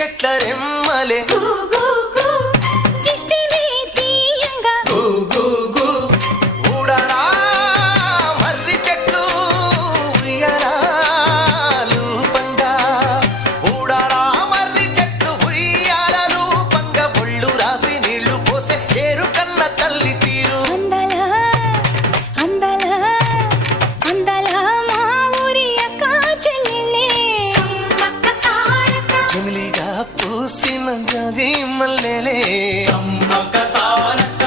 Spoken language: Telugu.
చెట్ల రెమ్మలే ఊడరా మర్రి చెట్లు ఉయ్యారాలు పంగా ఊడరా మర్రి చెట్లు ఉయ్యారాలు పంగా ఒళ్ళు రాసి నీళ్లు పోసే ఏరు కన్న తల్లి తీరు జమిలిగా పూసిన జాజి మల్లెలే సమ్మక్క సారక్క